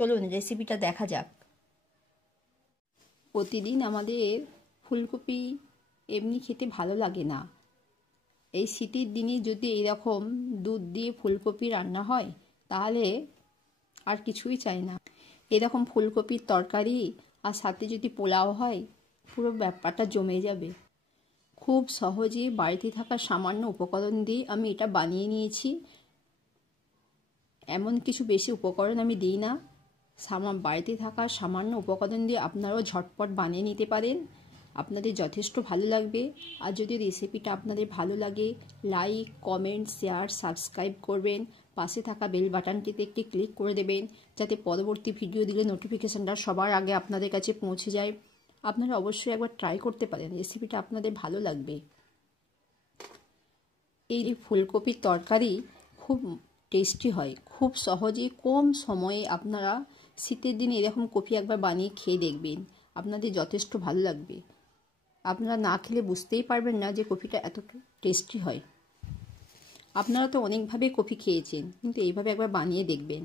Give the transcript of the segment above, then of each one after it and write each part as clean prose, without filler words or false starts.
চলুন রেসিপিটা দেখা যাক। প্রতিদিন আমাদের ফুলকপি এমনি খেতে ভালো লাগে না। এই শীতের দিনে যদি এইরকম দুধ দিয়ে ফুলকপি রান্না হয় তাহলে আর কিছুই চাই না। এরকম ফুলকপির তরকারি আর সাথে যদি পোলাও হয় পুরো ব্যাপারটা জমে যাবে। খুব সহজে বাড়িতে থাকা সামান্য উপকরণ দিয়ে আমি এটা বানিয়ে নিয়েছি। এমন কিছু বেশি উপকরণ আমি দিই না। বাড়িতে থাকা সামান্য উপকরণ দিয়ে আপনারাও ঝটপট বানিয়ে নিতে পারেন। আপনাদের যথেষ্ট ভালো লাগবে। আর যদি রেসিপিটা আপনাদের ভালো লাগে লাইক, কমেন্ট, শেয়ার, সাবস্ক্রাইব করবেন। পাশে থাকা বেল বাটনটিতে একটি ক্লিক করে দেবেন যাতে পরবর্তী ভিডিও দিলে নোটিফিকেশানটা সবার আগে আপনাদের কাছে পৌঁছে যায়। আপনারা অবশ্যই একবার ট্রাই করতে পারেন, রেসিপিটা আপনাদের ভালো লাগবে। এই ফুলকপির তরকারি খুব টেস্টি হয়। খুব সহজে কম সময়ে আপনারা শীতের দিনে এরকম কপি একবার বানিয়ে খেয়ে দেখবেন, আপনাদের যথেষ্ট ভালো লাগবে। আপনারা না খেলে বুঝতেই পারবেন না যে কপিটা এত টেস্টি হয়। আপনারা তো অনেকভাবে কপি খেয়েছেন, কিন্তু এইভাবে একবার বানিয়ে দেখবেন।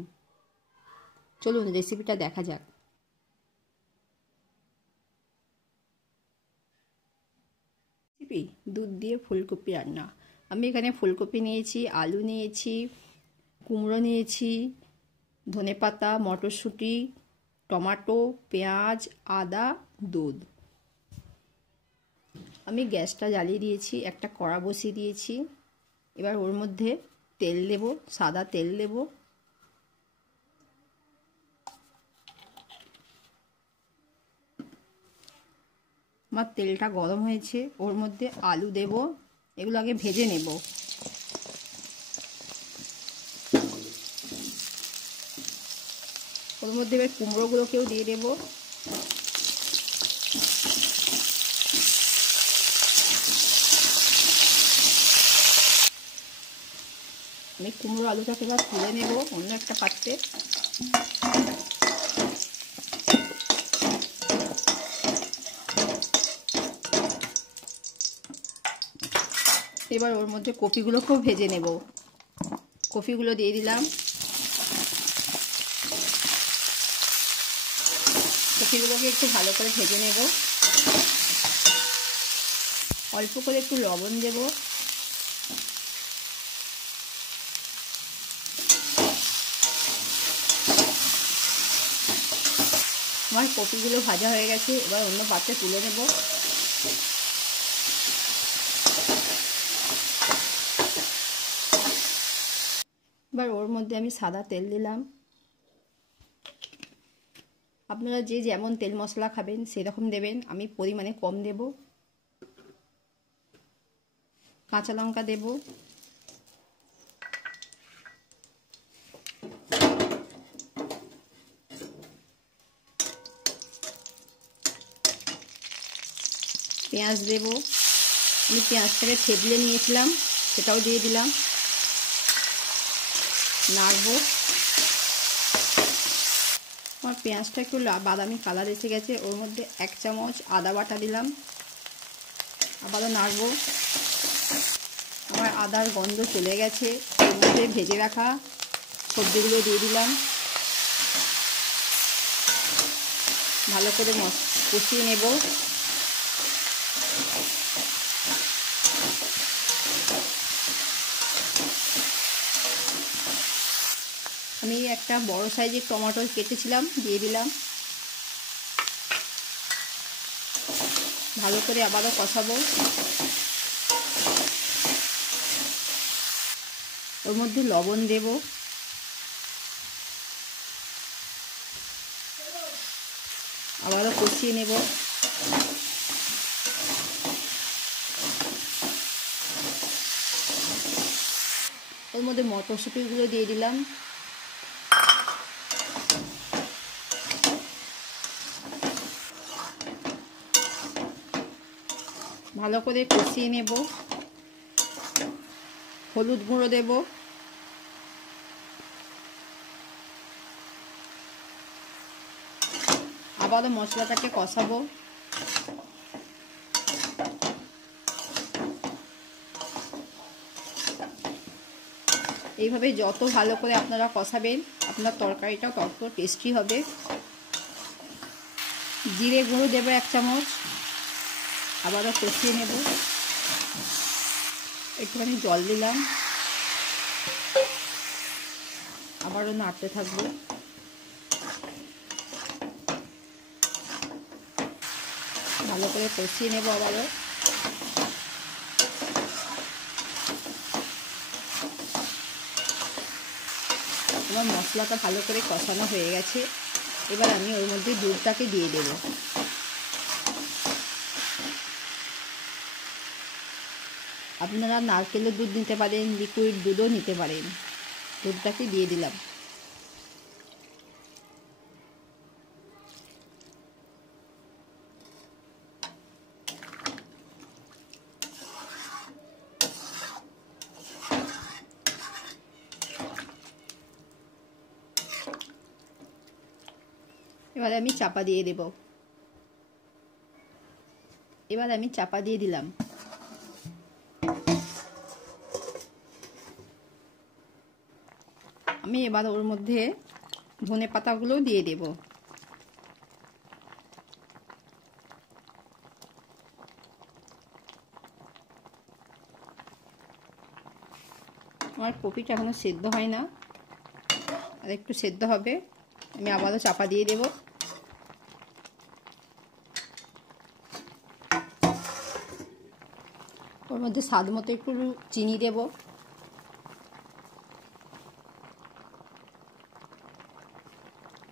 চলুন রেসিপিটা দেখা যাক। রেসিপি দুধ দিয়ে ফুলকপি রান্না। আমি এখানে ফুলকপি নিয়েছি, আলু নিয়েছি, কুমড়ো নিয়েছি, ধনেপাতা, মটরশুঁটি, টমেটো, পেঁয়াজ, আদা, দুধ। আমি গ্যাসটা জ্বালিয়ে দিয়েছি, একটা কড়া বসিয়ে দিয়েছি। এবার ওর মধ্যে তেল দেব, সাদা তেল দেব। আমার তেলটা গরম হয়েছে, ওর মধ্যে আলু দেব। এগুলো আগে ভেজে নেব। ওর মধ্যে এবার কুমড়োগুলোকেও দিয়ে দেব। আমি কুমড়ো আলুটাকে এবার তুলে নেব অন্য একটা পাত্রে। এবার ওর মধ্যে কপিগুলোকেও ভেজে নেব। কপিগুলো দিয়ে দিলাম। কপিগুলোকে একটু ভালো করে ভেজে নেব। অল্প করে একটু লবণ দেব। আমার কপিগুলো ভাজা হয়ে গেছে, এবার অন্য পাত্রে তুলে নেব। এবার ওর মধ্যে আমি সাদা তেল দিলাম। আপনারা যে যেমন তেল মশলা খাবেন সেরকম দেবেন, আমি পরিমাণে কম দেব। কাঁচা লঙ্কা দেব। পেঁয়াজ দেব। আমি পেঁয়াজটাকে থেবলে নিয়েছিলাম, সেটাও দিয়ে দিলাম। নাড়ব। আমার পেঁয়াজটা একটু বাদামি কালার এসে গেছে, ওর মধ্যে 1 চামচ আদা বাটা দিলাম। আবারও নাড়ব। আমার আদার গন্ধ চলে গেছে, এর মধ্যে ভেজে রাখা সবজিগুলো দিয়ে দিলাম। ভালো করে কষিয়ে নেব। আমি একটা বড় সাইজের টমেটো কেটেছিলাম, দিয়ে দিলাম। ভালো করে আবারও কষাবো। ওর মধ্যে লবণ দেব। আবারও কষিয়ে নেব। ওর মধ্যে মটরশুঁটিগুলো দিয়ে দিলাম। ভালো করে কষিয়ে নেব। হলুদ গুঁড়ো দেব। আবারও মশলাটাকে কষাবো। এইভাবে যত ভালো করে আপনারা কষাবেন আপনার তরকারিটাও তত টেস্টি হবে। জিরে গুঁড়ো দেবো 1 চামচ, আবারও কষিয়ে নেব। একটুখানি জল দিলাম, আবারও নাড়তে থাকবো। ভালো করে কষিয়ে নেব আবারও। আমার মশলাটা ভালো করে কষানো হয়ে গেছে। এবার আমি ওর মধ্যে দুধটাকে দিয়ে দেব। আপনারা নারকেলের দুধ নিতে পারেন, লিকুইড দুধও নিতে পারেন। দুধটাকে দিয়ে দিলাম। এবারে আমি চাপা দিয়ে দেব। এবার আমি চাপা দিয়ে দিলাম। আমি এবার ওর মধ্যে ধনে পাতাগুলো দিয়ে দেব। আমার কপিটা এখনো সেদ্ধ হয় না, আর একটু সেদ্ধ হবে। আমি আবারও চাপা দিয়ে দেব। ওর মধ্যে স্বাদ মতো একটু চিনি দেব।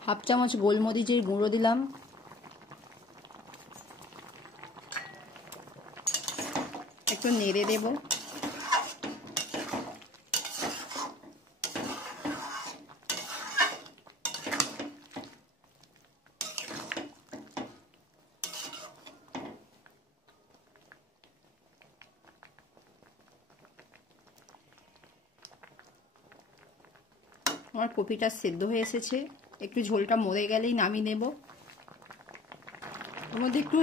হাফ চামচ গোলমরিচের গুঁড়ো দিলাম। একটু নেড়ে দেব। আমার কপিটা সেদ্ধ হয়ে এসেছে, একটু ঝোলটা মরে গেলেই নামিয়ে নেব। ওর মধ্যে একটু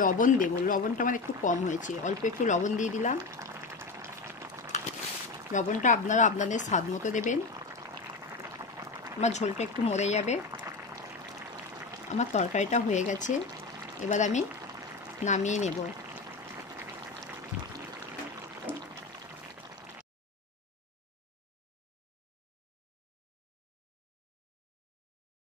লবণ দেব, লবণটা আমার একটু কম হয়েছে, অল্প একটু লবণ দিয়ে দিলাম। লবণটা আপনারা আপনাদের স্বাদ মতো দেবেন। আমার ঝোলটা একটু মরে যাবে। আমার তরকারিটা হয়ে গেছে, এবার আমি নামিয়ে নেব।